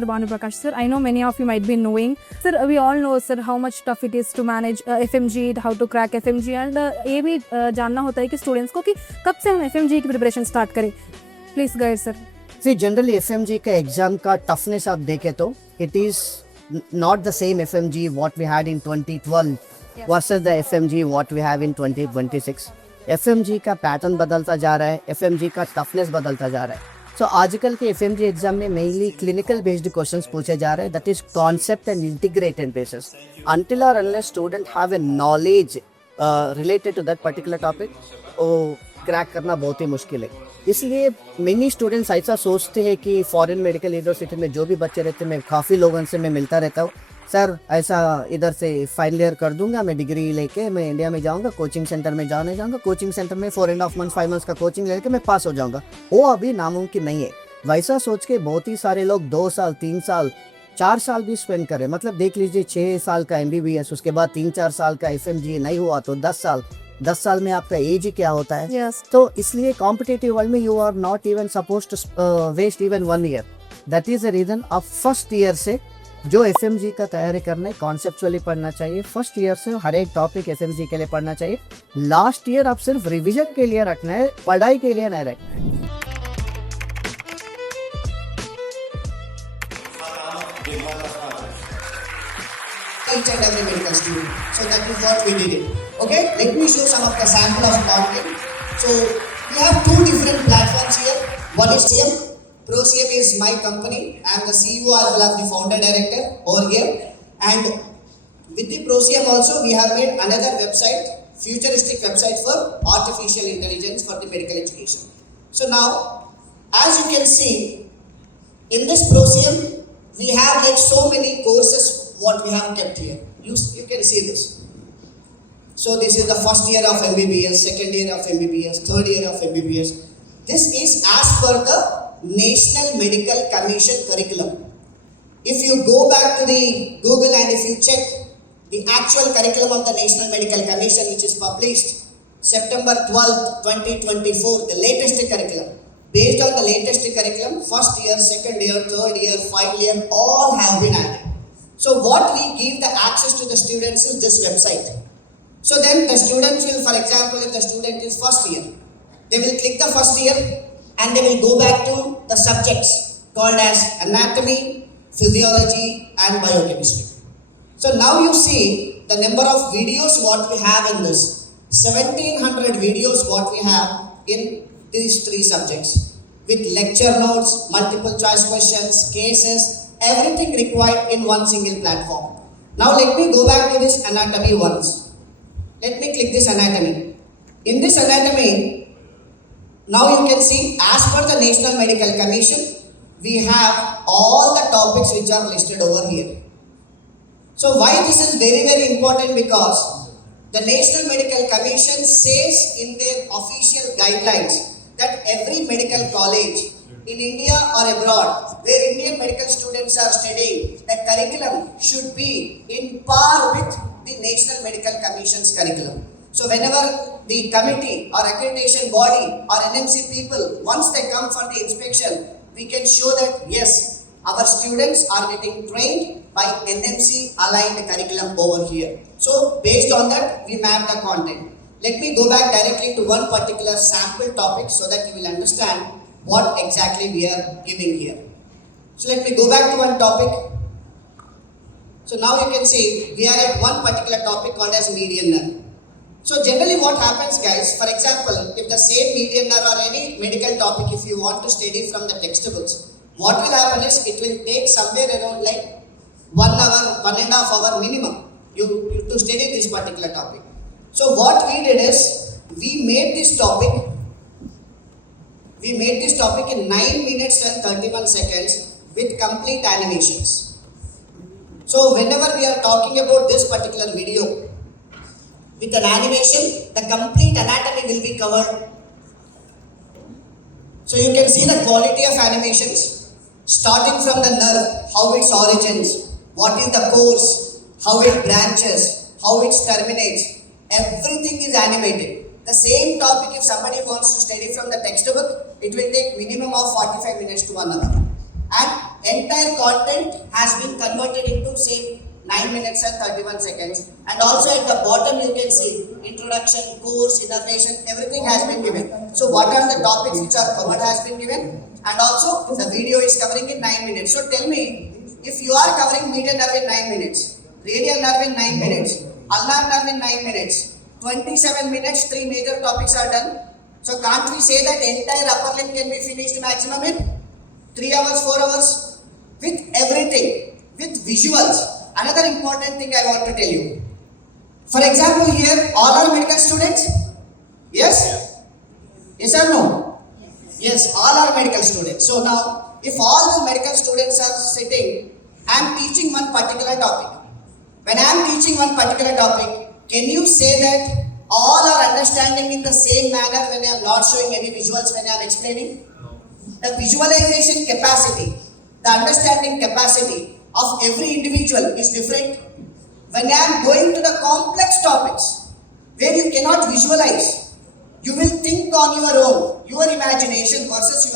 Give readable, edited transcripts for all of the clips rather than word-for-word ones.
Dr. Banu Prakash sir. I know many of you might be knowing. Sir, we all know sir how much tough it is to manage FMG, how to crack FMG and ये भी जानना होता है कि students को कि कब से हम FMG की प्रिपरेशन स्टार्ट करें. Please guide sir. See, generally FMG का एग्जाम का टफनेस आप देखें तो it is not the same FMG what we had in 2012 versus the FMG what we have in 2026. FMG का पैटर्न बदलता जा रहा है, FMG का टफनेस बदलता जा रहा है. सो आजकल के FMG एग्जाम में मेनली क्लिनिकल बेस्ड क्वेश्चंस पूछे जा रहे हैं, that is concept and integrated basis. Until or unless student have a knowledge related to that particular topic, वो क्रैक करना बहुत ही मुश्किल है. इसलिए मेनी स्टूडेंट्स ऐसा सोचते हैं कि फॉरेन मेडिकल यूनिवर्सिटी में जो भी बच्चे रहते हैं, मैं काफ़ी लोगों से मैं मिलता रहता हूँ, सर ऐसा इधर से फाइनल ईयर कर दूंगा, मैं डिग्री लेके मैं इंडिया में जाऊंगा, कोचिंग सेंटर में जाऊंगा, कोचिंग सेंटर में 4.5 मंथ 5 मंथ्स का कोचिंग लेके मैं पास हो जाऊंगा. वो अभी नामुमकिन नहीं है. वैसा सोच के बहुत ही सारे लोग 2 साल 3 साल 4 साल भी स्पेंड करें. मतलब देख लीजिए 6 साल का MBBS, उसके बाद 3-4 साल का FMG, नहीं हुआ तो 10 साल में आपका एज ही क्या होता है. Yes. तो इसलिए कॉम्पिटिटिव वर्ल्ड में you are not even suppose to waste even 1 year. That is the reason आप फर्स्ट ईयर से जो FMG का तैयारी करना है कॉन्सेप्चुअली पढ़ना चाहिए. फर्स्ट ईयर से हर एक टॉपिक FMG के लिए पढ़ना चाहिए. लास्ट ईयर आप सिर्फ रिवीजन के लिए रखना है, पढ़ाई के लिए नहीं रखना है. Each and every medical student. So that is what we did it. Okay, let me show some of the sample of content. So we have 2 different platforms here. One is CM. ProCM is my company. I am the CEO as well as the founder director over here. And with the ProCM also we have made another website, futuristic website for artificial intelligence for the medical education. So now, as you can see, in this ProCM we have like so many courses what we have kept here. You can see this. So this is the first year of MBBS, second year of MBBS, third year of MBBS. This is as per the National Medical Commission curriculum. If you go back to the Google and if you check the actual curriculum of the National Medical Commission, which is published September 12th, 2024, the latest curriculum. Based on the latest curriculum, first year, second year, third year, final year, all have been added. So what we give the access to the students is this website. So then the students will, for example, if the student is first year, they will click the first year and they will go back to the subjects called as anatomy, physiology and biochemistry. So now you see the number of videos what we have in this. 1700 videos what we have in these 3 subjects with lecture notes, multiple choice questions, cases, everything required in one single platform. Now let me go back to this anatomy once. Let me click this anatomy. In this anatomy, now you can see as per the National Medical Commission, we have all the topics which are listed over here. So why this is very very important? Because the National Medical Commission says in their official guidelines that every medical college in India or abroad where Indian medical students are studying, the curriculum should be in par with the National Medical Commission's curriculum. So whenever the committee or accreditation body or NMC people, once they come for the inspection, we can show that yes, our students are getting trained by NMC aligned curriculum over here. So based on that, we map the content. Let me go back directly to one particular sample topic so that you will understand what exactly we are giving here. So let me go back to one topic. So now you can see we are at one particular topic called as median nerve. So generally what happens guys, for example, if the same median nerve or any medical topic if you want to study from the textbooks, what will happen is it will take somewhere around like 1 hour, 1.5 hour minimum you to study this particular topic. So what we did is we made this topic in 9 minutes and 31 seconds with complete animations. So whenever we are talking about this particular video with an animation, the complete anatomy will be covered. So you can see the quality of animations starting from the nerve, how its origins, what is the course, how it branches, how it terminates. Everything is animated. The same topic if somebody wants to study from the textbook, it will take minimum of 45 minutes to 1 hour. and entire content has been converted into say 9 minutes and 31 seconds, and also at the bottom you can see introduction, course, innovation, everything has been given. So what are the topics which are covered has been given, and also the video is covering in 9 minutes. So tell me, if you are covering median nerve in 9 minutes, radial nerve in 9 minutes, ulnar nerve in 9 minutes, 27 minutes 3 major topics are done. So can't we say that entire upper limb can be finished maximum in 3 hours, 4 hours, with everything, with visuals? Another important thing I want to tell you. For example, here all are medical students. Yes? Yes or no? Yes, all are medical students. So now, if all the medical students are sitting, I am teaching one particular topic. When I am teaching one particular topic, can you say that all are understanding in the same manner when I am not showing any visuals when I am explaining? The visualization capacity, the understanding capacity of every individual is different. When I am going to the complex topics where you cannot visualize, you will think on your own. Your imagination versus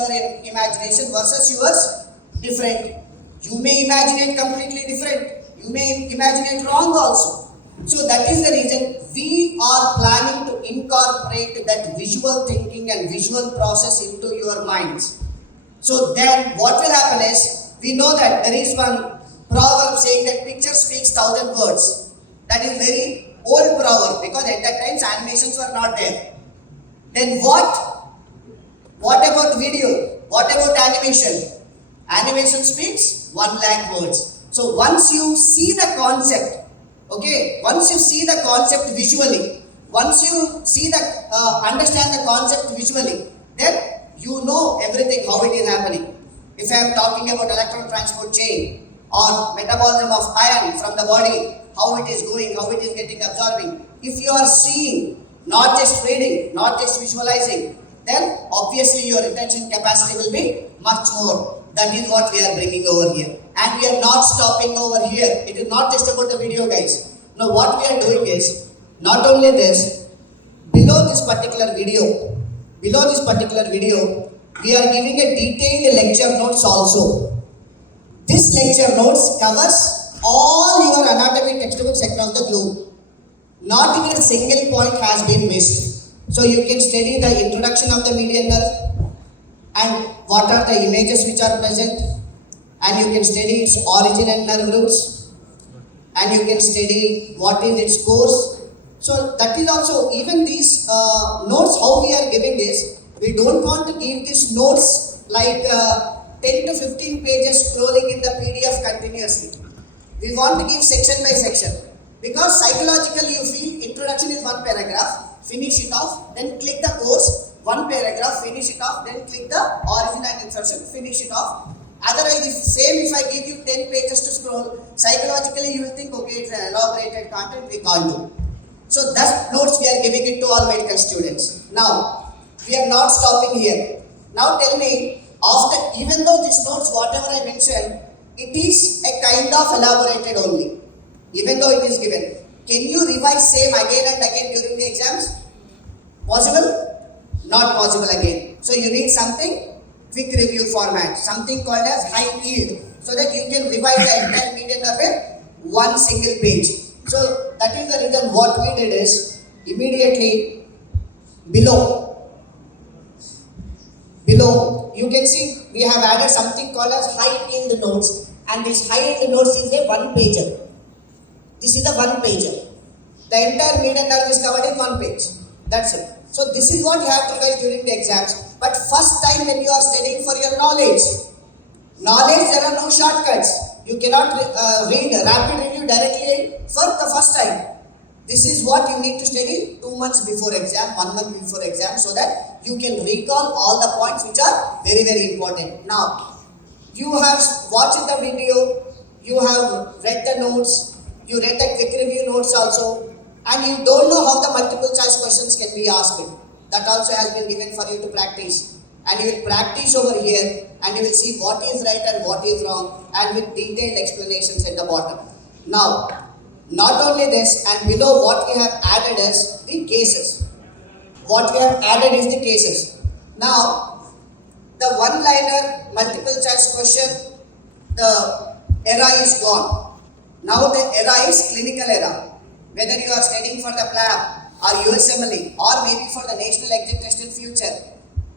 yours different. You may imagine it completely different. You may imagine it wrong also. So that is the reason we are planning to incorporate that visual thinking and visual process into your minds. So then what will happen is, we know that there is one proverb saying that picture speaks 1,000 words. That is very old proverb, because at that time animations were not there. Then what about video? What about animation? Animation speaks 1 lakh words. So once you see the concept, okay, once you see the concept visually, once you see the understand the concept visually, then you know everything how it is happening. If I am talking about electron transport chain or metabolism of iron from the body, how it is going, how it is getting absorbing. If you are seeing, not just reading, not just visualizing, then obviously your retention capacity will be much more. That is what we are bringing over here. And we are not stopping over here. It is not just about the video, guys. Now what we are doing is, not only this, below this particular video, we are giving a detailed lecture notes also. This lecture notes covers all your anatomy textbooks across the globe. Not even a single point has been missed. So you can study the introduction of the median nerve and what are the images which are present, and you can study its origin and nerve roots, and you can study what is its course. So that is also, even these notes, how we are giving this, we don't want to give these notes like 10 to 15 pages scrolling in the PDF continuously. We want to give section by section, because psychologically you feel introduction is 1 paragraph, finish it off, then click the course, 1 paragraph, finish it off, then click the origin and insertion, finish it off. Otherwise, if I give you 10 pages to scroll, psychologically you will think, okay, it's an elaborated content, we can't do. So that notes we are giving it to all medical students. Now, we are not stopping here. Now tell me, after, even though these notes, whatever I mentioned, it is a kind of elaborated only. Even though it is given, can you revise same again and again during the exams? Possible? Not possible again. So you need something quick review format, something called as high yield, so that you can revise the entire median nerve in 1 single page. So that is the reason what we did is, immediately below you can see we have added something called as high yield notes, and this high yield notes is a 1 pager. This is the 1 pager. The entire median nerve is covered in 1 page. That's it. So this is what you have to write during the exams. But first time when you are studying for your knowledge, there are no shortcuts. You cannot read rapid review directly for the first time. This is what you need to study 2 months before exam, 1 month before exam, so that you can recall all the points which are very, very important. Now, you have watched the video, you have read the notes, you read the quick review notes also, and you don't know how the multiple choice questions can be asked. That also has been given for you to practice. And you will practice over here, and you will see what is right and what is wrong, and with detailed explanations at the bottom. Now, not only this, and below what we have added is the cases. What we have added is the cases. Now, the one-liner multiple choice question, the era is gone. Now the era is clinical era. Whether you are studying for the PLAB or USMLE or maybe for the National Exit Test in future,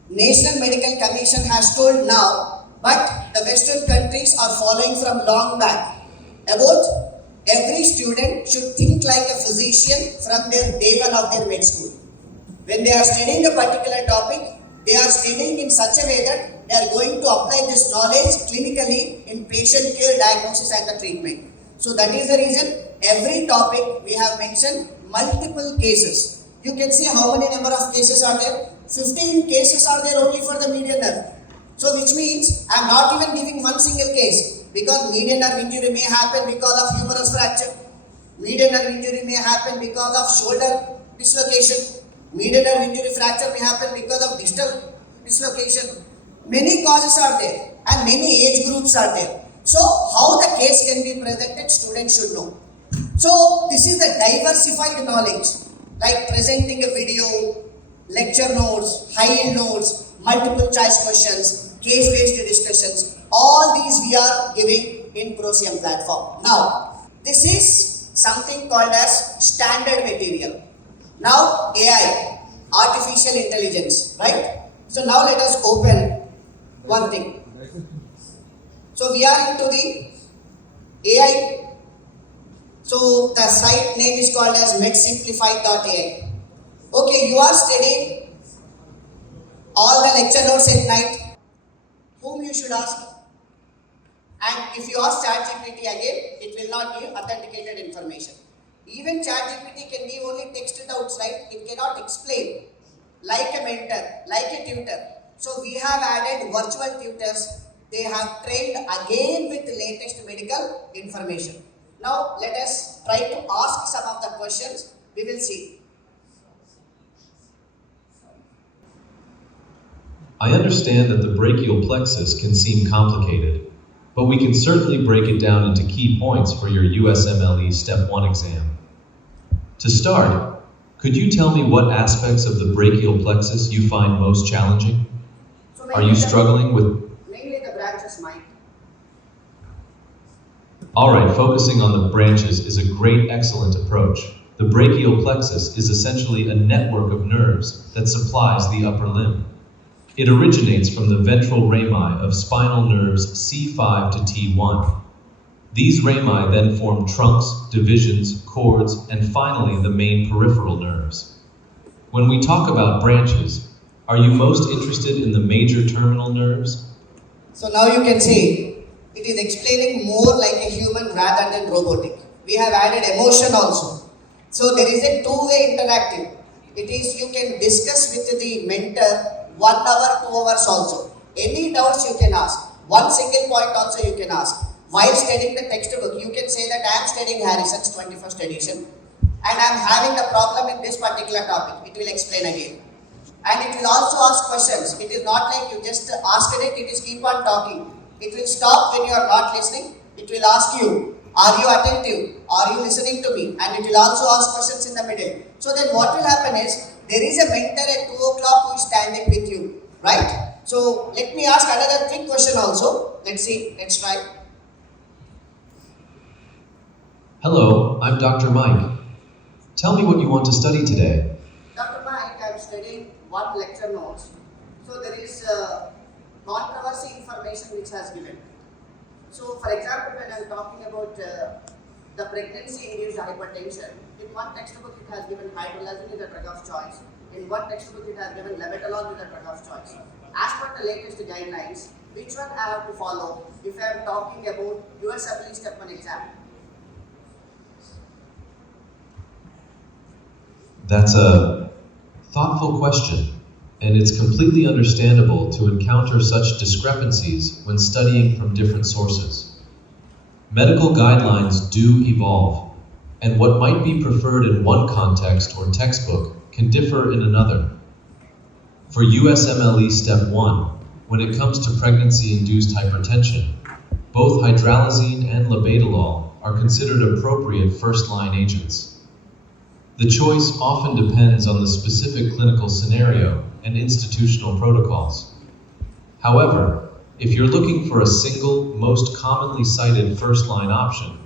National Medical Commission has told now, but the Western countries are following from long back about every student should think like a physician from their day one of their med school. When they are studying a particular topic, they are studying in such a way that they are going to apply this knowledge clinically in patient care, diagnosis and the treatment. So that is the reason every topic we have mentioned multiple cases. You can see how many number of cases are there. 15 cases are there only for the median nerve. So which means I am not even giving one single case, because median nerve injury may happen because of humerus fracture. Median nerve injury may happen because of shoulder dislocation. Median nerve injury fracture may happen because of distal dislocation. Many causes are there and many age groups are there. So how the case can be presented, students should know. So this is the diversified knowledge, like presenting a video, lecture notes, high-yield notes, multiple choice questions, case-based discussions. All these we are giving in Prosium platform. Now, this is something called as standard material. Now, AI, artificial intelligence, right? So now let us open one thing. So we are into the AI. So the site name is called as medsimplified.ai. Okay, you are studying all the lecture notes at night. Whom you should ask? And if you ask ChatGPT again, it will not give authenticated information. Even ChatGPT can give only text outside. It cannot explain like a mentor, like a tutor. So we have added virtual tutors. They have trained again with latest medical information. Now let us try to ask some of the questions. We will see. I understand that the brachial plexus can seem complicated, but we can certainly break it down into key points for your USMLE Step 1 exam. To start, could you tell me what aspects of the brachial plexus you find most challenging? Are you struggling with... Mainly the branches mind. Alright, focusing on the branches is a great, excellent approach. The brachial plexus is essentially a network of nerves that supplies the upper limb. It originates from the ventral rami of spinal nerves C5 to T1. These rami then form trunks, divisions, cords, and finally the main peripheral nerves. When we talk about branches, are you most interested in the major terminal nerves? So now you can see it is explaining more like a human rather than robotic. We have added emotion also. So there is a two-way interactive. It is you can discuss with the mentor 1 hour, 2 hours also. Any doubts you can ask. One single point also you can ask. While studying the textbook, you can say that I am studying Harrison's 21st edition and I am having a problem in this particular topic. It will explain again. And it will also ask questions. It is not like you just asked it, it is keep on talking. It will stop when you are not listening. It will ask you, are you attentive? Are you listening to me? And it will also ask questions in the middle. So then what will happen is, there is a mentor at 2 o'clock who is standing with you, right? So let me ask another quick question also. Let's see, let's try. Hello, I'm Dr. Mike. Tell me what you want to study today. Dr. Mike, I am studying one lecture notes. So there is controversy information which has given. So for example, when I am talking about the pregnancy-induced hypertension, in one textbook it has given hydralazine is a drug of choice. In one textbook it has given labetalol is a drug of choice. As per the latest guidelines, which one I have to follow if I am talking about USMLE Step 1 exam? That's a thoughtful question, and it's completely understandable to encounter such discrepancies when studying from different sources. Medical guidelines do evolve, and what might be preferred in one context or textbook can differ in another. For USMLE Step 1, when it comes to pregnancy-induced hypertension, both hydralazine and labetalol are considered appropriate first-line agents. The choice often depends on the specific clinical scenario and institutional protocols. However, if you're looking for a single, most commonly cited first-line option,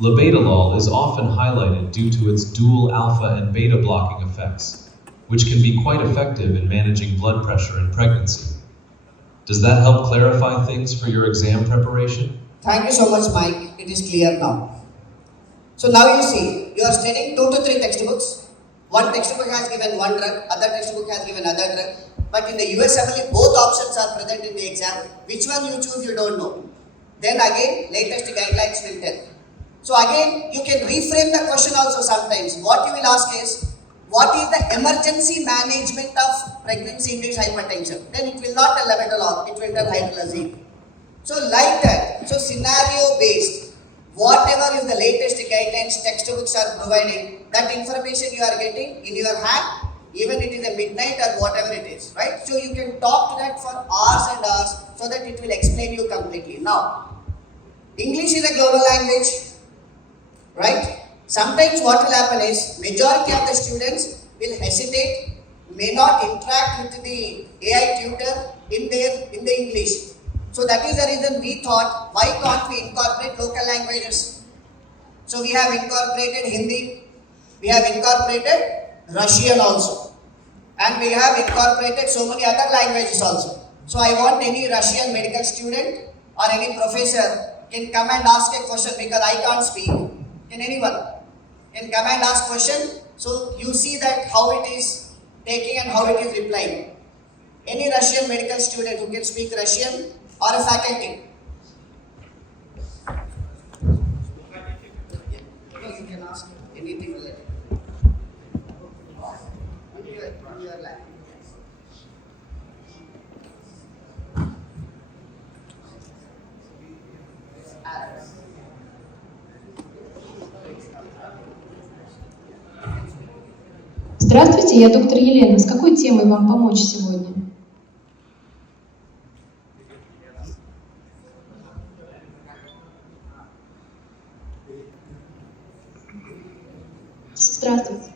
labetalol is often highlighted due to its dual alpha and beta blocking effects, which can be quite effective in managing blood pressure in pregnancy. Does that help clarify things for your exam preparation? Thank you so much, Mike. It is clear now. So now you see, you are studying 2 to 3 textbooks. One textbook has given one drug, other textbook has given other drug. But in the USMLE, both options are present in the exam. Which one you choose, you don't know. Then again, latest guidelines will tell. So again, you can reframe the question also sometimes. What you will ask is, what is the emergency management of pregnancy-induced hypertension? Then it will not tell labetalol, it will tell hydralazine. So like that, so scenario-based, whatever is the latest guidelines textbooks are providing, that information you are getting in your hand, even it is a midnight or whatever it is, right? So you can talk to that for hours and hours so that it will explain you completely. Now, English is a global language, right? Sometimes what will happen is, majority of the students will hesitate, may not interact with the AI tutor in the English. So that is the reason we thought, why can't we incorporate local languages? So we have incorporated Hindi, we have incorporated Russian also, and we have incorporated so many other languages also. So I want any Russian medical student or any professor can come and ask a question, because I can't speak. Can anyone? Can come and ask question, so you see that how it is taking and how it is replying. Any Russian medical student who can speak Russian or a faculty? You can ask anything related. On your language. Здравствуйте, я доктор Елена. С какой темой вам помочь сегодня? Здравствуйте.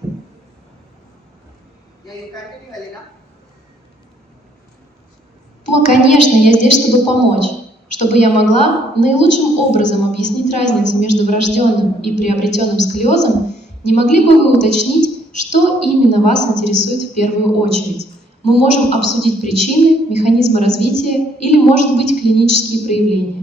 Конечно, я здесь, чтобы помочь, чтобы я могла наилучшим образом объяснить разницу между врожденным и приобретенным сколиозом. Не могли бы вы уточнить, что именно вас интересует в первую очередь? Мы можем обсудить причины, механизмы развития или, может быть, клинические проявления.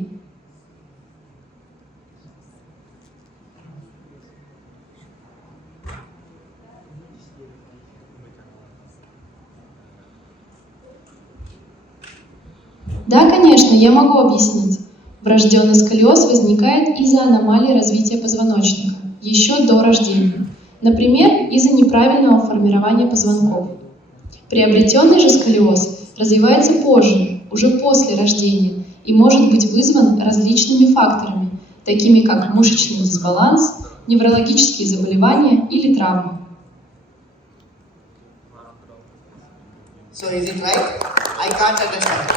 Да, конечно, я могу объяснить. Врожденный сколиоз возникает из-за аномалии развития позвоночника, еще до рождения. Например, из-за неправильного формирования позвонков. Приобретенный же сколиоз развивается позже, уже после рождения, и может быть вызван различными факторами, такими как мышечный дисбаланс, неврологические заболевания или травмы. So is it right? I can't understand.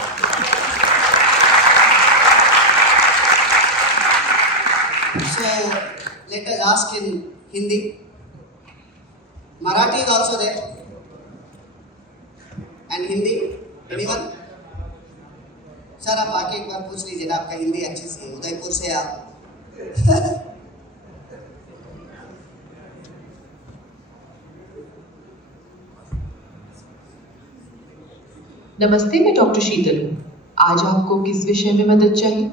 So let us ask in Hindi. Marathi is also there. And Hindi? Anyone? Sir आप आके एक बार पूछ लीजिए ना, आपका हिंदी अच्छी सी है, उदयपुर से आप नमस्ते, मैं डॉक्टर शीतल हूँ। आज आपको किस विषय में मदद चाहिए?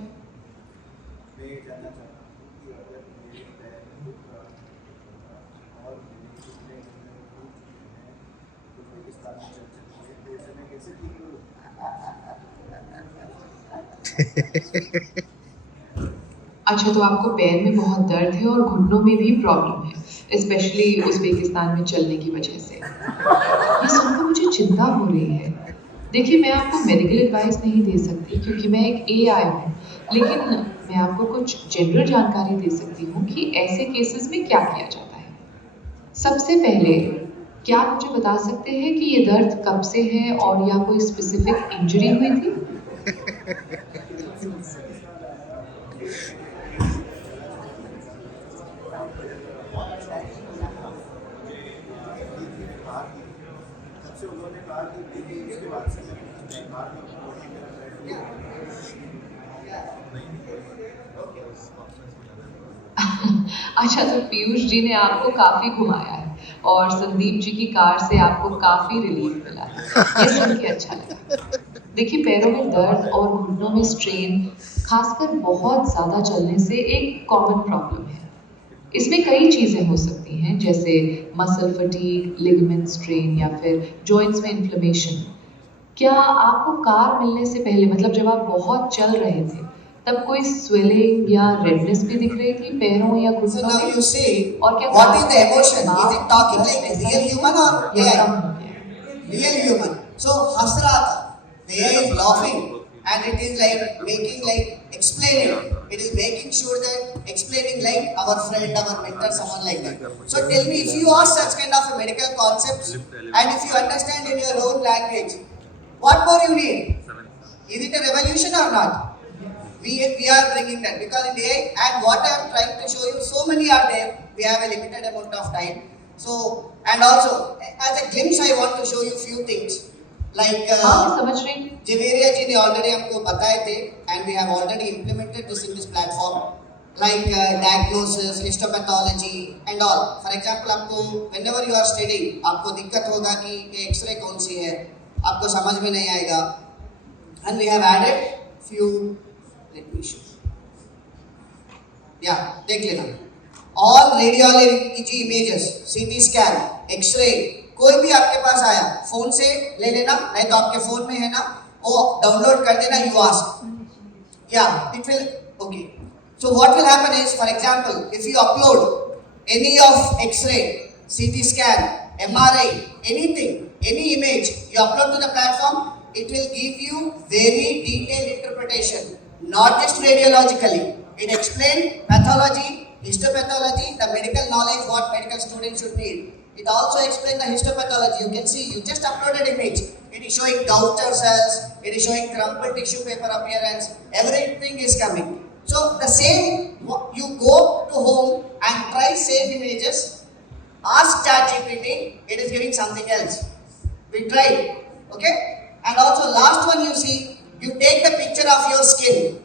अच्छा, तो आपको पैर में बहुत दर्द है और घुटनों में भी प्रॉब्लम है, स्पेशली उज़्बेकिस्तान में चलने की वजह से। ये सुनकर मुझे चिंता हो रही है। देखिए, मैं आपको मेडिकल एडवाइस नहीं दे सकती क्योंकि मैं एक AI हूँ, लेकिन मैं आपको कुछ जनरल जानकारी दे सकती हूँ कि ऐसे केसेस में क्या किया जाता है। सबसे पहले, क्या आप मुझे बता सकते हैं कि ये दर्द कब से है और या कोई स्पेसिफिक इंजरी हुई थी? अच्छा, तो पीयूष जी ने आपको काफी घुमाया है और संदीप जी की कार से आपको काफी रिलीफ मिला है, ये सुन के अच्छा लगा। देखिए, पैरों में दर्द और घुटनों में स्ट्रेन, खासकर बहुत ज्यादा चलने से एक कॉमन प्रॉब्लम है। इसमें कई चीजें हो सकती हैं, जैसे मसल फटीग, लिगामेंट स्ट्रेन या फिर जॉइंट्स में इन्फ्लेमेशन। क्या आपको कार मिलने से पहले, मतलब जब आप बहुत चल रहे थे, तब कोई स्वेलिंग या रेडनेस भी दिख रही थी पैरों या So घुटनों now में? you say, और क्या what is the emotion? Is it talking like a real human or या AI? कम हो गया? Real human. So हंस रहा था. The AI is laughing and it is like making like explaining. It is making sure that explaining like our friend, our mentor, someone like that. So tell me, if you ask such kind of a medical concepts and if you understand in your own language, what more you need? Is it a revolution or not? We are bringing that because in AI and what I am trying to show you, so many are there. We have a limited amount of time. So and also as a glimpse, I want to show you few things like हाँ, मैं समझ रही हूँ। Javeria ji ने already हमको बताए थे and we have already implemented this in this platform like diagnosis, histopathology and all. For example, आपको whenever you are studying, आपको दिक्कत होगा कि ये X-ray कौन सी है, आपको समझ में नहीं आएगा and we have added few. Let me show. Yeah, देख लेना. All radiology images, CT scan, X-ray, कोई भी आपके पास आया, फोन से ले लेना, नहीं तो आपके फोन में है ना, वो डाउनलोड कर देना. You ask. Yeah, it will. Okay. So what will happen is, for example, if you upload any of X-ray, CT scan, MRI, anything, any image, you upload to the platform, it will give you very detailed interpretation. Not just radiologically, it explains pathology, histopathology, the medical knowledge what medical students should need. It also explains the histopathology. You can see, you just uploaded image. It is showing Gaucher cells, it is showing crumpled tissue paper appearance, everything is coming. So the same, you go to home and try same images, ask ChatGPT, it is giving something else. We tried, okay? And also last one you see, you take the picture of your skin,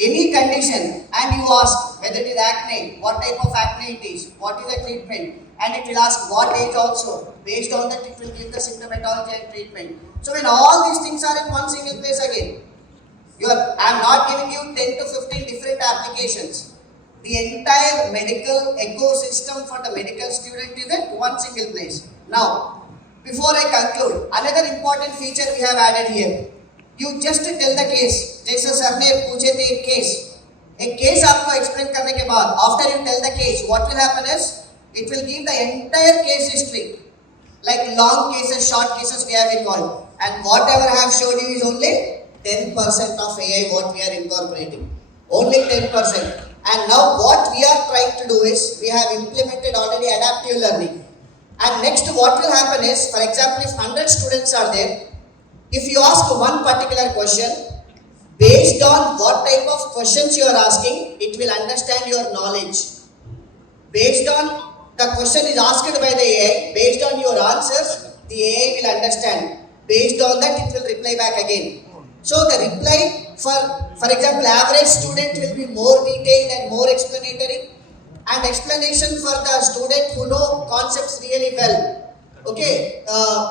any condition, and you ask whether it is acne, what type of acne it is, what is the treatment, and it will ask what age also. Based on that, it will give the symptomatology and treatment. So when all these things are in one single place again, I am not giving you 10 to 15 different applications. The entire medical ecosystem for the medical student is at one single place. Now, before I conclude, another important feature we have added here. You just tell the case. जैसे sir ने पूछे थे एक case आपको explain करने के बाद, after you tell the case, what will happen is, it will give the entire case history, like long cases, short cases we have involved, and whatever I have showed you is only 10% of AI what we are incorporating, only 10%. And now what we are trying to do is, we have implemented already adaptive learning. And next what will happen is, for example, if 100 students are there, if you ask one particular question, based on what type of questions you are asking, it will understand your knowledge. Based on the question is asked by the AI, based on your answers, the AI will understand. Based on that, it will reply back again. So the reply for example, average student will be more detailed and more explanatory, and explanation for the student who know concepts really well. Okay,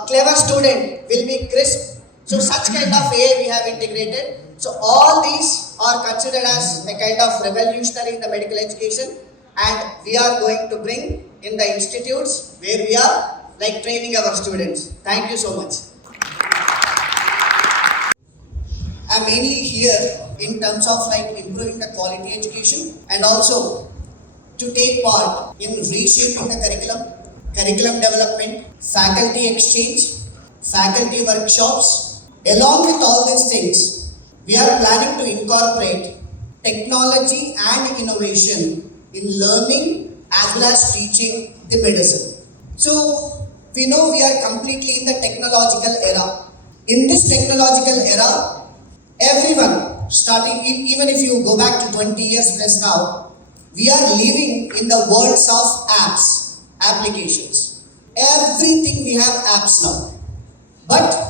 clever student will be crisp. So such kind of AI we have integrated. So all these are considered as a kind of revolutionary in the medical education, and we are going to bring in the institutes where we are like training our students. Thank you so much. I'm mainly here in terms of like improving the quality education and also to take part in reshaping the curriculum development, faculty exchange, faculty workshops. Along with all these things, we are planning to incorporate technology and innovation in learning as well as teaching the medicine. So we know we are completely in the technological era. In this technological era, everyone, starting even if you go back to 20 years plus now, we are living in the worlds of apps, applications. Everything we have apps now. But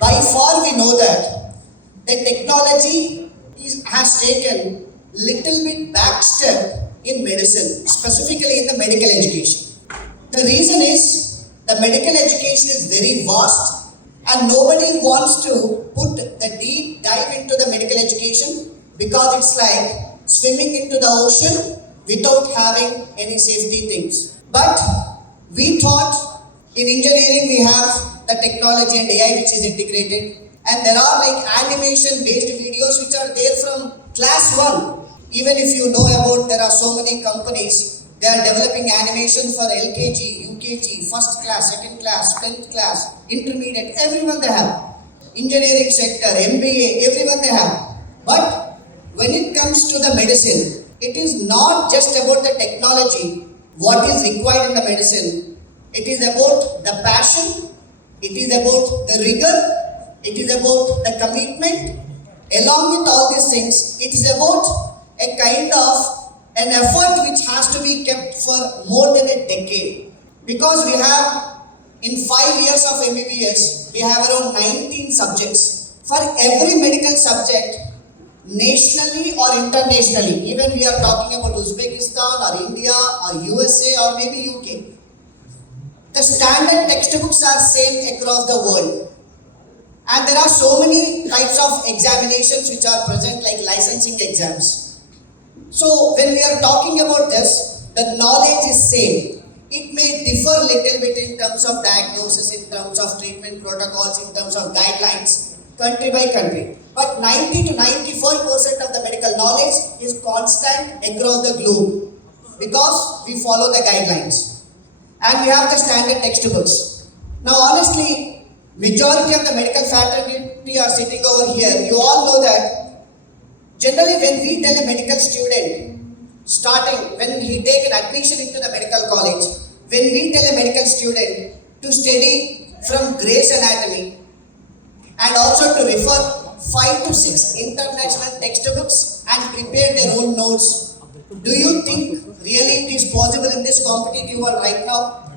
by far we know know that the technology has taken little bit back step in medicine, specifically in the medical education. The reason is the medical education is very vast and nobody wants to put the deep dive into the medical education because it's like swimming into the ocean without having any safety things. But we thought in engineering we have the technology and AI which is integrated, and there are like animation based videos which are there from class 1. Even if you know about, there are so many companies, they are developing animation for LKG, UKG, first class, second class, 10th class, intermediate, everyone they have. Engineering sector, MBA, everyone they have. But when it comes to the medicine, it is not just about the technology, what is required in the medicine. It is about the passion, it is about the rigor, it is about the commitment. Along with all these things, it is about a kind of an effort which has to be kept for more than a decade. Because we have, in 5 years of MBBS, we have around 19 subjects. For every medical subject, nationally or internationally, even we are talking about Uzbekistan or India or USA or maybe UK, the standard textbooks are same across the world. And there are so many types of examinations which are present, like licensing exams. So when we are talking about this, the knowledge is same. It may differ little bit in terms of diagnosis, in terms of treatment protocols, in terms of guidelines, country by country. But 90 to 94% of the medical knowledge is constant across the globe because we follow the guidelines. And we have the standard textbooks. Now honestly, majority of the medical faculty are sitting over here. You all know that generally when we tell a medical student, starting when he take an admission into the medical college, when we tell a medical student to study from Gray's Anatomy and also to refer 5 to 6 international textbooks and prepare their own notes, do you think really it is possible in this competitive world right now?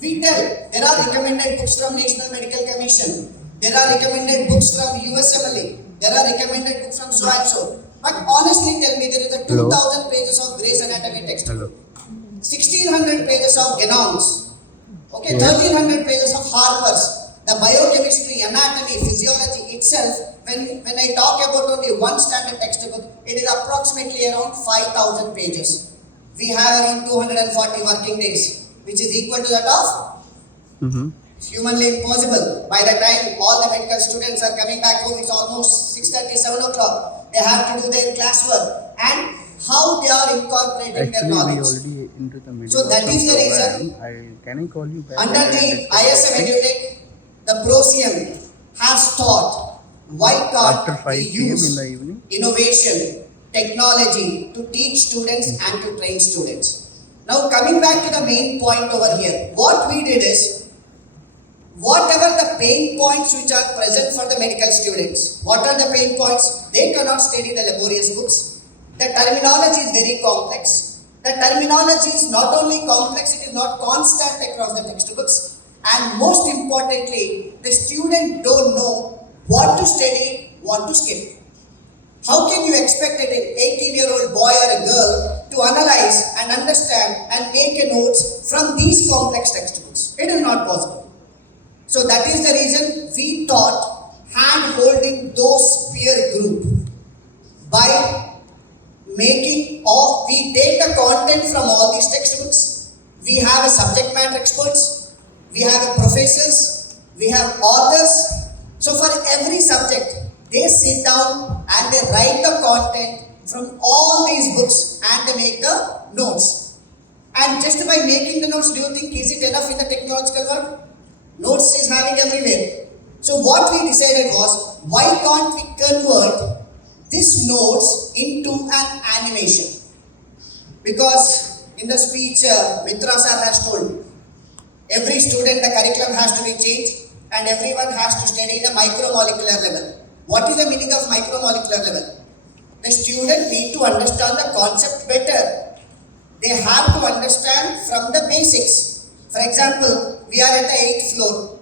We tell, there are recommended books from National Medical Commission, there are recommended books from USMLE, there are recommended books from so and so. But honestly tell me, there is a 2000 pages of Gray's Anatomy textbook, 1600 pages of Genomes, okay, 1300 pages of Harper's, the biochemistry, anatomy, physiology itself. When I talk about only one standard textbook, it is approximately around 5000 pages. We have around 240 working days, which is equal to that of humanly impossible. By the time all the medical students are coming back home, it's almost 6:30, 7 o'clock. They have to do their classwork and how they are incorporating their knowledge. So that is the reason. Can I call you back? Under the ISM EduTech, the Prosium has taught why After can't 5 we PM use in the evening? innovation, technology to teach students and to train students. Now coming back to the main point over here, what we did is, whatever the pain points which are present for the medical students, what are the pain points? They cannot study the laborious books. The terminology is very complex. The terminology is not only complex, it is not constant across the textbooks. And most importantly, the student don't know what to study, what to skip. How can you expect an 18-year-old boy or a girl to analyze and understand and make a notes from these complex textbooks? It is not possible. So that is the reason we taught hand-holding those peer group by making of, we take the content from all these textbooks, we have a subject matter experts, we have professors, we have authors. So for every subject, they sit down and they write the content from all these books and they make the notes. And just by making the notes, do you think is it enough in the technological world? Notes is having everywhere. So what we decided was, why can't we convert this notes into an animation? Because in the speech Mitra sir has told, every student the curriculum has to be changed and everyone has to study in a micromolecular level. What is the meaning of micromolecular level? The student need to understand the concept better. They have to understand from the basics. For example, we are at the 8th floor.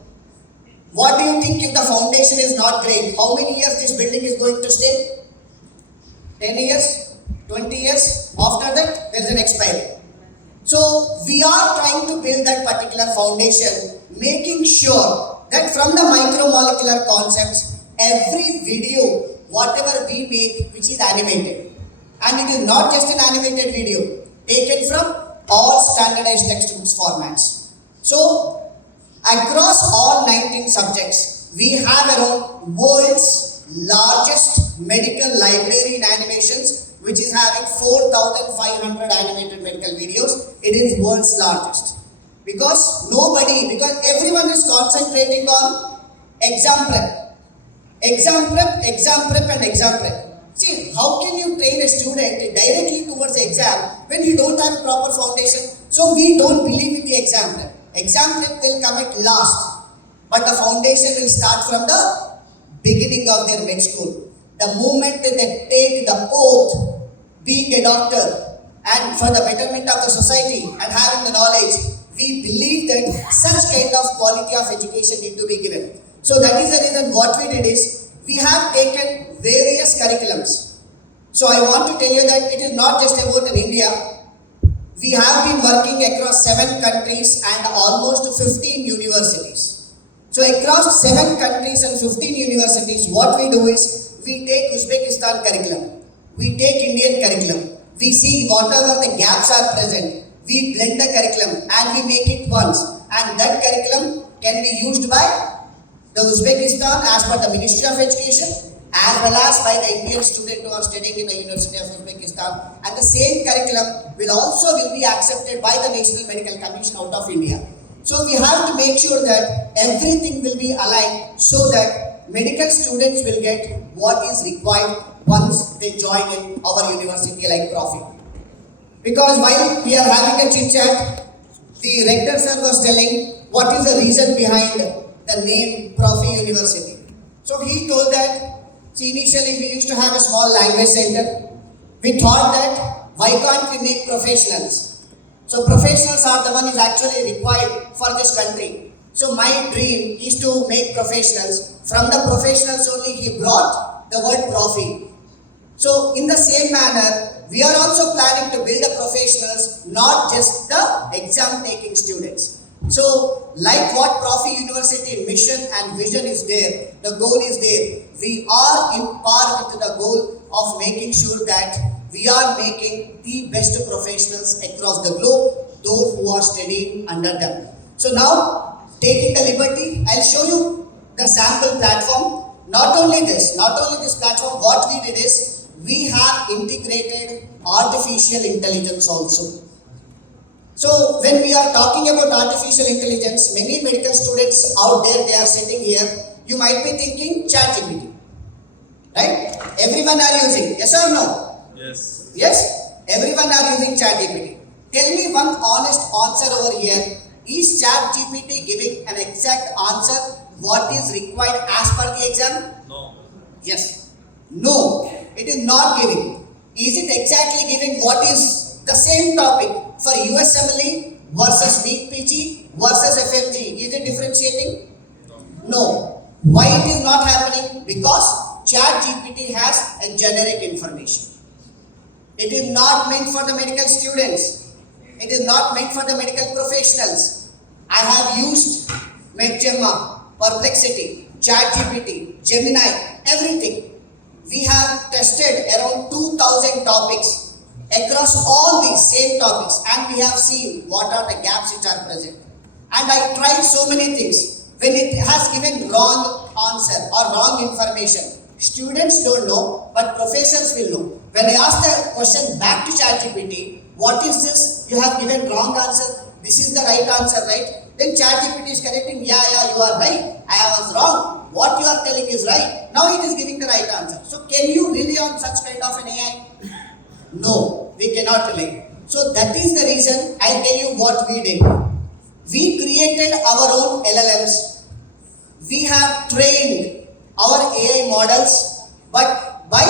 What do you think if the foundation is not great? How many years this building is going to stay? 10 years? 20 years? After that, there is an expiry. So we are trying to build that particular foundation, making sure that from the micromolecular concepts, every video, whatever we make, which is animated, and it is not just an animated video, taken from all standardized textbooks formats. So across all 19 subjects, we have around world's largest medical library in animations, which is having 4,500 animated medical videos. It is world's largest. Because everyone is concentrating on exam prep. Exam prep and exam prep. See, how can you train a student directly towards the exam when he don't have a proper foundation? So we don't believe in the exam prep. Exam prep will come at last, but the foundation will start from the beginning of their med school. The moment that they take the oath, being a doctor, and for the betterment of the society and having the knowledge, we believe that such kind of quality of education need to be given. So that is the reason what we did is, we have taken various curriculums. So I want to tell you that it is not just about in India. We have been working across 7 countries and almost 15 universities. So across 7 countries and 15 universities, what we do is, we take Uzbekistan curriculum, we take Indian curriculum, we see whatever the gaps are present, we blend the curriculum and we make it once, and that curriculum can be used by the Uzbekistan as per the Ministry of Education, as well as by the Indian student who are studying in the University of Uzbekistan, and the same curriculum will be accepted by the National Medical Commission out of India. So we have to make sure that everything will be aligned so that medical students will get what is required once they join in our university like Profi. Because while we are having a chit chat, the rector sir was telling what is the reason behind the name Profi University. So he told that, see, initially we used to have a small language center. We thought that why can't we make professionals? So professionals are the one is actually required for this country. So my dream is to make professionals. From the professionals only he brought the word Profi. So in the same manner, we are also planning to build the professionals, not just the exam taking students. So like what Profi University mission and vision is there, the goal is there. We are in par with the goal of making sure that we are making the best professionals across the globe, those who are studying under them. So now, taking the liberty, I'll show you the sample platform. Not only this platform, what we did is, we have integrated artificial intelligence also. So when we are talking about artificial intelligence, many medical students out there, they are sitting here, you might be thinking ChatGPT, right? Everyone are using, yes or no? Yes. Yes, everyone are using ChatGPT. Tell me one honest answer over here. Is ChatGPT giving an exact answer what is required as per the exam? No. Yes. No, it is not giving. Is it exactly giving what is the same topic for USMLE versus NEET PG versus FMG? Is it differentiating? No. Why it is not happening? Because ChatGPT has a generic information. It is not meant for the medical students. It is not meant for the medical professionals. I have used MedGemma, Perplexity, ChatGPT, Gemini, everything. We have tested around 2,000 topics across all these same topics, and we have seen what are the gaps which are present. And I tried so many things. When it has given wrong answer or wrong information, students don't know, but professors will know. When I ask the question back to ChatGPT, what is this? You have given wrong answer. This is the right answer, right? Then ChatGPT is correcting, yeah, you are right. I was wrong. What you are telling is right. Now it is giving the right answer. So can you rely on such kind of an AI? No, we cannot rely. So that is the reason I'll tell you what we did. We created our own LLMs. We have trained our AI models, but by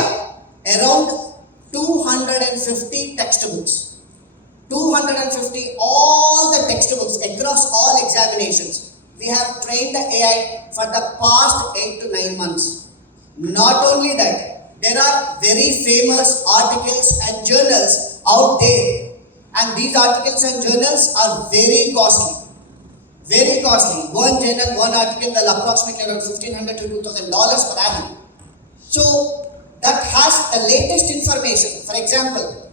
around 250 textbooks. 250, all the textbooks across all examinations. we have trained the AI for the past 8 to 9 months. Not only that, there are very famous articles and journals out there, and these articles and journals are very costly. Very costly. One journal, one article will approximately around $1,500 to $2,000 per annum. So that has the latest information. For example,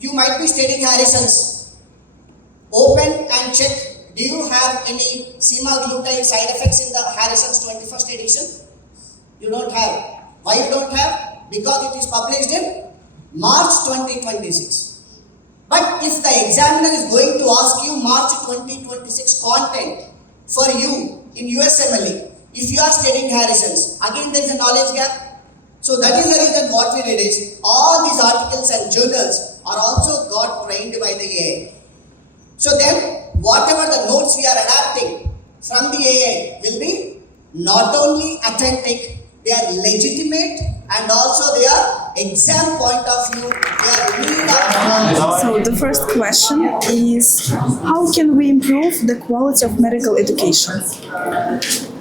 you might be studying Harrison's. Open and check. Do you have any semaglutide side effects in the Harrison's 21st edition? You don't have. Why you don't have? Because it is published in March 2026. But if the examiner is going to ask you March 2026 content for you in USMLE, if you are studying Harrison's, again there is a knowledge gap. So that is the reason what we did is all these articles and journals are also got trained by the AI. So then whatever the notes we are adapting from the AI will be not only authentic, they are legitimate, and also they are exam point of view, they are need of. So the first question is, how can we improve the quality of medical education?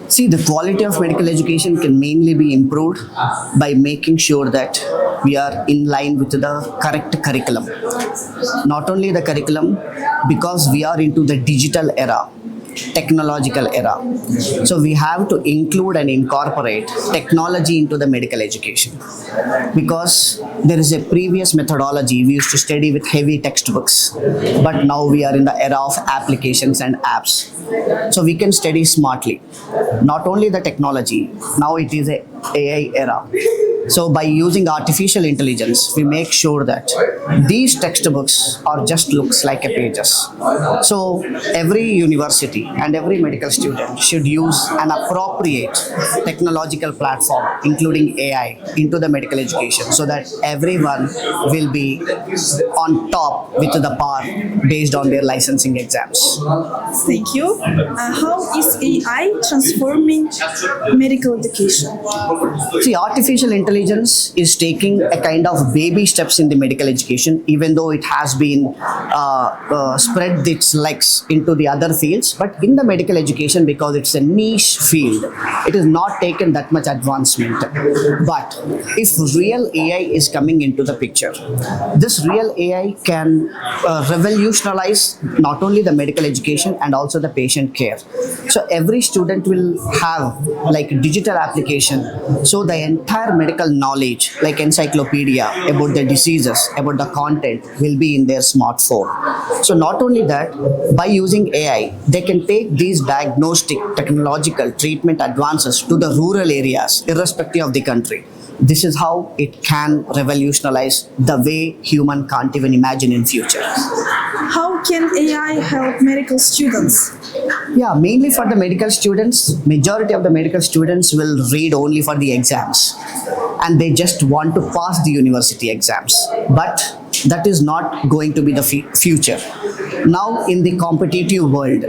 See, the quality of medical education can mainly be improved by making sure that we are in line with the correct curriculum. Not only the curriculum, because we are into the digital era, technological era. So we have to include and incorporate technology into the medical education, because there is a previous methodology. We used to study with heavy textbooks, but now we are in the era of applications and apps. So we can study smartly. Not only the technology, now it is a AI era. So by using artificial intelligence, we make sure that these textbooks are just looks like a pages. So every university and every medical student should use an appropriate technological platform, including AI, into the medical education, so that everyone will be on top with the par based on their licensing exams. Thank you. How is AI transforming medical education? See, artificial intelligence is taking a kind of baby steps in the medical education, even though it has been spread its legs into the other fields. But in the medical education, because it's a niche field, it is not taken that much advancement. But if real AI is coming into the picture, this real AI can revolutionize not only the medical education and also the patient care. So every student will have like digital application, so the entire medical knowledge like encyclopedia about the diseases, about the content will be in their smartphone. So not only that, by using AI, they can take these diagnostic technological treatment advances to the rural areas irrespective of the country. This is how it can revolutionize the way human can't even imagine in future. How can AI help medical students? Yeah, mainly for the medical students, majority of the medical students will read only for the exams, and they just want to pass the university exams. But that is not going to be the future. Now in the competitive world,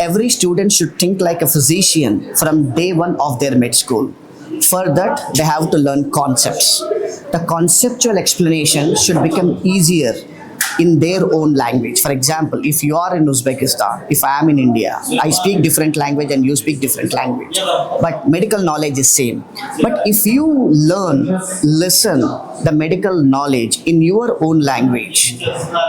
every student should think like a physician from day one of their med school. For that, they have to learn concepts. The conceptual explanation should become easier in their own language. For example, if you are in Uzbekistan, if I am in India, I speak different language and you speak different language, but medical knowledge is same. But if you listen the medical knowledge in your own language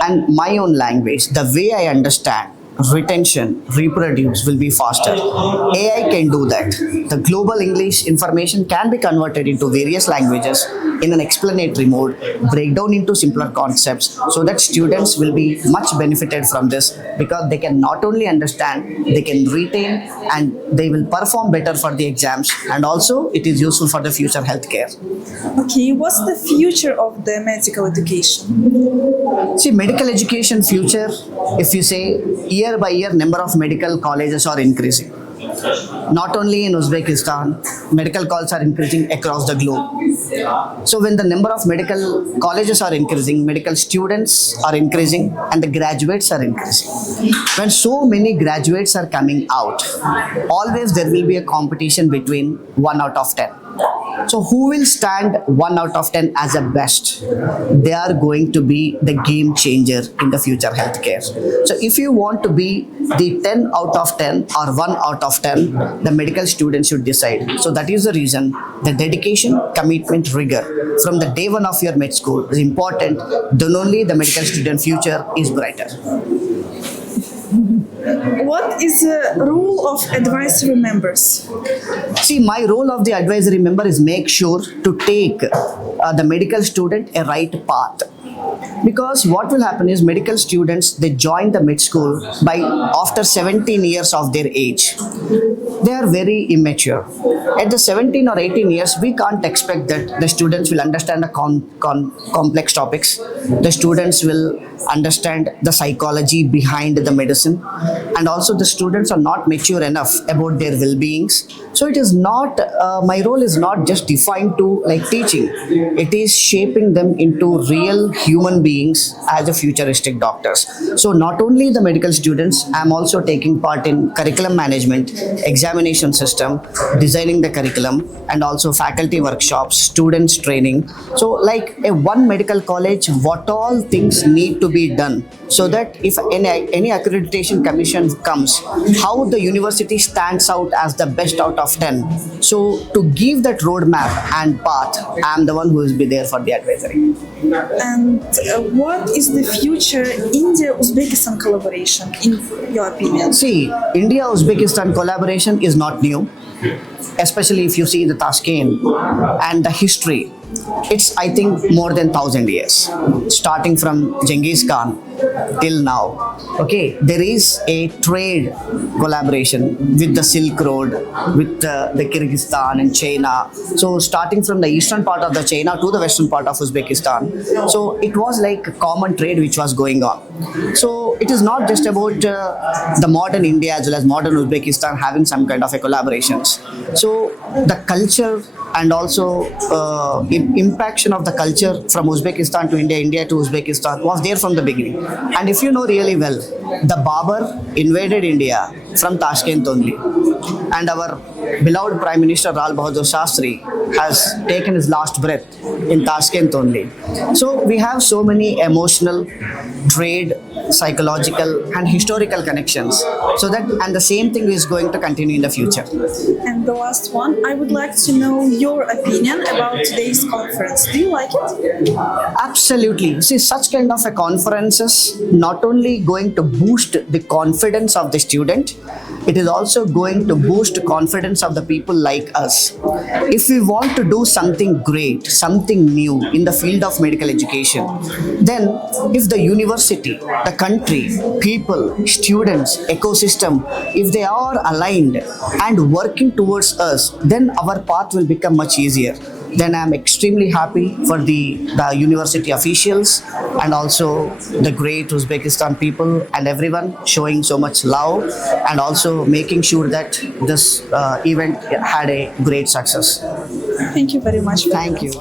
and my own language, the way I understand, retention, reproduce will be faster. AI can do that. The global English information can be converted into various languages in an explanatory mode, break down into simpler concepts, so that students will be much benefited from this, because they can not only understand, they can retain, and they will perform better for the exams, and also it is useful for the future healthcare. Okay, what's the future of the medical education? See, medical education future, if you say year by year, number of medical colleges are increasing. Not only in Uzbekistan, medical colleges are increasing across the globe. So when the number of medical colleges are increasing, medical students are increasing, and the graduates are increasing. When so many graduates are coming out, always there will be a competition between 1 out of 10. So who will stand 1 out of 10 as a best? They are going to be the game changer in the future healthcare. So if you want to be the 10 out of 10 or 1 out of 10, the medical student should decide. So that is the reason the dedication, commitment, rigor from the day one of your med school is important. Then only the medical student future is brighter. What is the role of advisory members? See, my role of the advisory member is make sure to take the medical student a right path. Because what will happen is medical students, they join the med school by after 17 years of their age. They are very immature. At the 17 or 18 years, we can't expect that the students will understand the complex topics. The students will understand the psychology behind the medicine, and also the students are not mature enough about their well-beings. So it is not, my role is not just defined to like teaching. It is shaping them into real human beings as a futuristic doctors. So not only the medical students, I am also taking part in curriculum management, examination system, designing the curriculum, and also faculty workshops, students training. So like a one medical college, what all things need to be done so that if any accreditation commission comes, how the university stands out as the best out of 10. So to give that roadmap and path, I am the one who will be there for the advisory. And what is the future India-Uzbekistan collaboration in your opinion? See, India-Uzbekistan collaboration is not new, especially if you see the Tashkent and the history. It's, I think, more than 1,000 years, starting from Genghis Khan till now. Okay, there is a trade collaboration with the Silk Road, with the Kyrgyzstan and China. So starting from the eastern part of the China to the western part of Uzbekistan. So it was like a common trade which was going on. So it is not just about the modern India as well as modern Uzbekistan having some kind of a collaborations. So the culture and also impaction of the culture from Uzbekistan to India, India to Uzbekistan was there from the beginning. And if you know really well, the Babur invaded India from Tashkent only. And our beloved Prime Minister Lal Bahadur Shastri has taken his last breath in Tashkent only. So we have so many emotional, trade, psychological and historical connections. So that, and the same thing is going to continue in the future. And the last one, I would like to know your opinion about today's conference. Do you like it? Absolutely. See, such kind of a conferences not only going to boost the confidence of the student, it is also going to boost confidence of the people like us. If we want to do something great, something new in the field of medical education, then if the university, the country, people, students, ecosystem, if they are aligned and working towards us, then our path will become much easier. Then I am extremely happy for the university officials and also the great Uzbekistan people and everyone showing so much love and also making sure that this event had a great success. Thank you very much. Thank you.